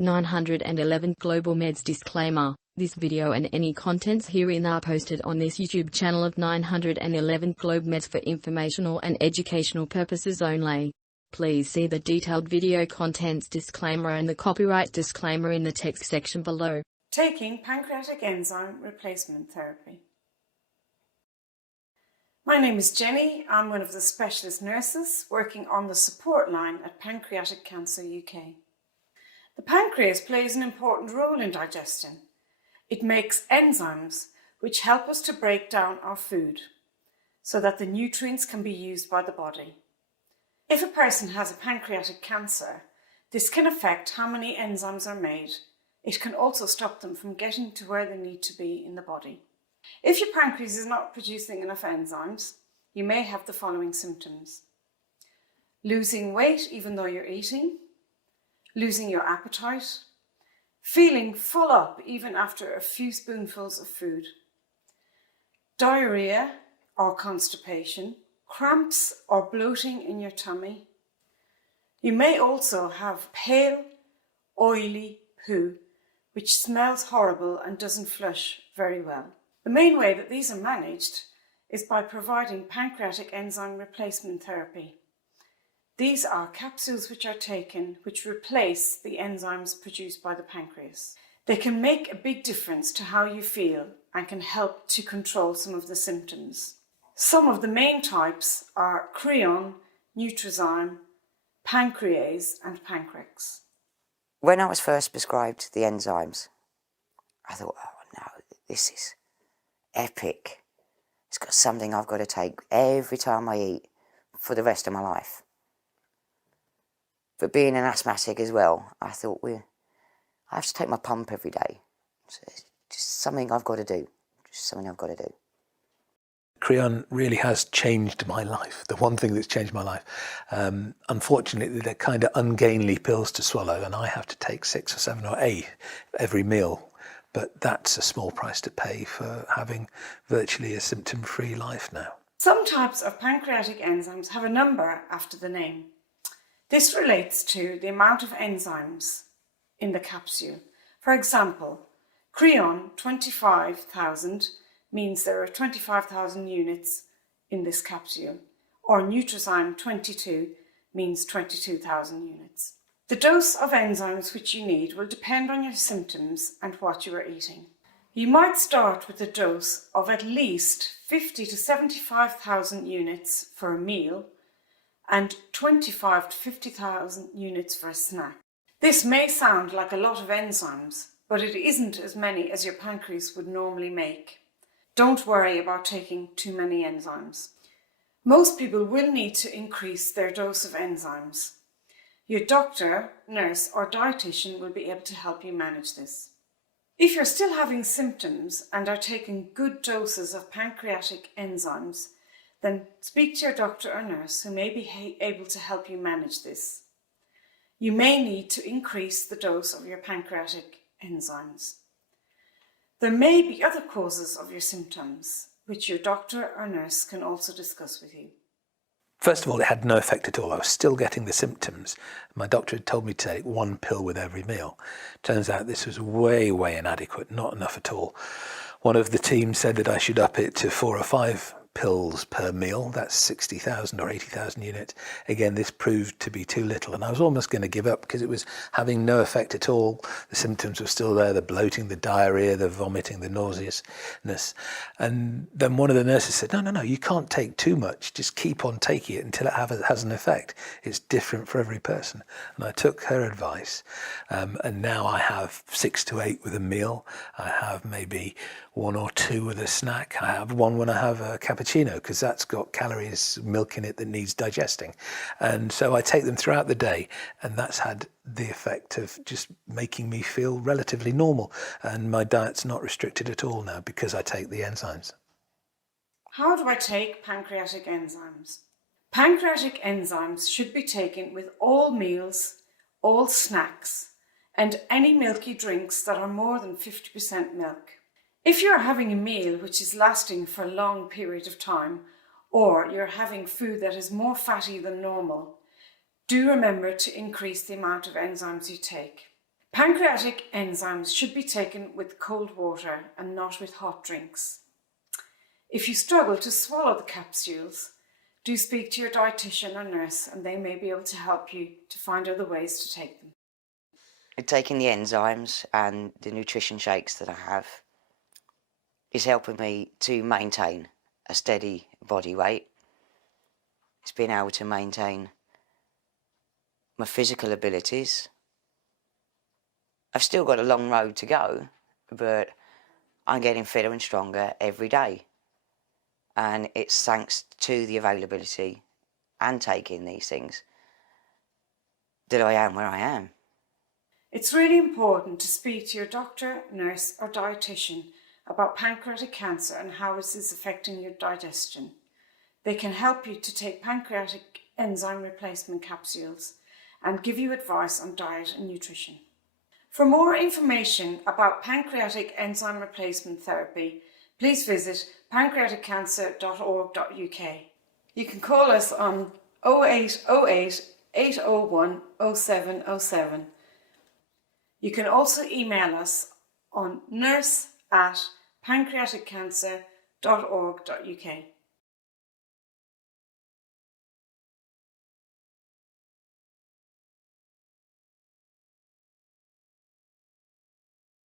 911 Global Meds Disclaimer. This video and any contents herein are posted on this YouTube channel of 911 Globe Meds for informational and educational purposes only. Please see the detailed video contents disclaimer and the copyright disclaimer in the text section below. Taking pancreatic enzyme replacement therapy. My name is Jenny. I'm one of the specialist nurses working on the support line at Pancreatic Cancer UK. The pancreas plays an important role in digestion. It makes enzymes which help us to break down our food so that the nutrients can be used by the body. If a person has a pancreatic cancer, this can affect how many enzymes are made. It can also stop them from getting to where they need to be in the body. If your pancreas is not producing enough enzymes, you may have the following symptoms: losing weight even though you're eating, losing your appetite, feeling full up even after a few spoonfuls of food, diarrhea or constipation, cramps or bloating in your tummy. You may also have pale, oily poo, which smells horrible and doesn't flush very well. The main way that these are managed is by providing pancreatic enzyme replacement therapy. These are capsules which are taken which replace the enzymes produced by the pancreas. They can make a big difference to how you feel and can help to control some of the symptoms. Some of the main types are Creon, Nutrizyme, Pancrease and Pancrex. When I was first prescribed the enzymes, I thought, oh no, this is epic. It's got something I've got to take every time I eat for the rest of my life. But being an asthmatic as well, I thought, I have to take my pump every day. So it's just something I've got to do. Just something I've got to do. Creon really has changed my life. The one thing that's changed my life. Unfortunately, they're kind of ungainly pills to swallow, and I have to take 6 or 7 or 8 every meal. But that's a small price to pay for having virtually a symptom-free life now. Some types of pancreatic enzymes have a number after the name. This relates to the amount of enzymes in the capsule. For example, Creon 25,000 means there are 25,000 units in this capsule, or Nutrizyme 22 means 22,000 units. The dose of enzymes which you need will depend on your symptoms and what you are eating. You might start with a dose of at least 50 to 75,000 units for a meal and 25 to 50,000 units for a snack. This may sound like a lot of enzymes, but it isn't as many as your pancreas would normally make. Don't worry about taking too many enzymes. Most people will need to increase their dose of enzymes. Your doctor, nurse or dietitian will be able to help you manage this. If you're still having symptoms and are taking good doses of pancreatic enzymes, then speak to your doctor or nurse who may be able to help you manage this. You may need to increase the dose of your pancreatic enzymes. There may be other causes of your symptoms, which your doctor or nurse can also discuss with you. First of all, it had no effect at all. I was still getting the symptoms. My doctor had told me to take 1 pill with every meal. Turns out this was way, way inadequate, not enough at all. One of the team said that I should up it to 4 or 5 pills per meal. That's 60,000 or 80,000 units. Again, this proved to be too little, and I was almost going to give up because it was having no effect at all. The symptoms were still there, the bloating, the diarrhea, the vomiting, the nauseousness. And then one of the nurses said, no, you can't take too much. Just keep on taking it until it has an effect. It's different for every person. And I took her advice, and now I have 6 to 8 with a meal. I have maybe 1 or 2 with a snack. I have one when I have a cappuccino because that's got calories, milk in it that needs digesting. And so I take them throughout the day, and that's had the effect of just making me feel relatively normal. And my diet's not restricted at all now because I take the enzymes. How do I take pancreatic enzymes? Pancreatic enzymes should be taken with all meals, all snacks, and any milky drinks that are more than 50% milk. If you're having a meal which is lasting for a long period of time, or you're having food that is more fatty than normal, do remember to increase the amount of enzymes you take. Pancreatic enzymes should be taken with cold water and not with hot drinks. If you struggle to swallow the capsules, do speak to your dietitian or nurse and they may be able to help you to find other ways to take them. Taking the enzymes and the nutrition shakes that I have is helping me to maintain a steady body weight. It's been able to maintain my physical abilities. I've still got a long road to go, but I'm getting fitter and stronger every day. And it's thanks to the availability and taking these things that I am where I am. It's really important to speak to your doctor, nurse or dietitian about pancreatic cancer and how it is affecting your digestion. They can help you to take pancreatic enzyme replacement capsules and give you advice on diet and nutrition. For more information about pancreatic enzyme replacement therapy, please visit pancreaticcancer.org.uk. You can call us on 0808 801 0707. You can also email us on nurse@pancreaticcancer.org.uk.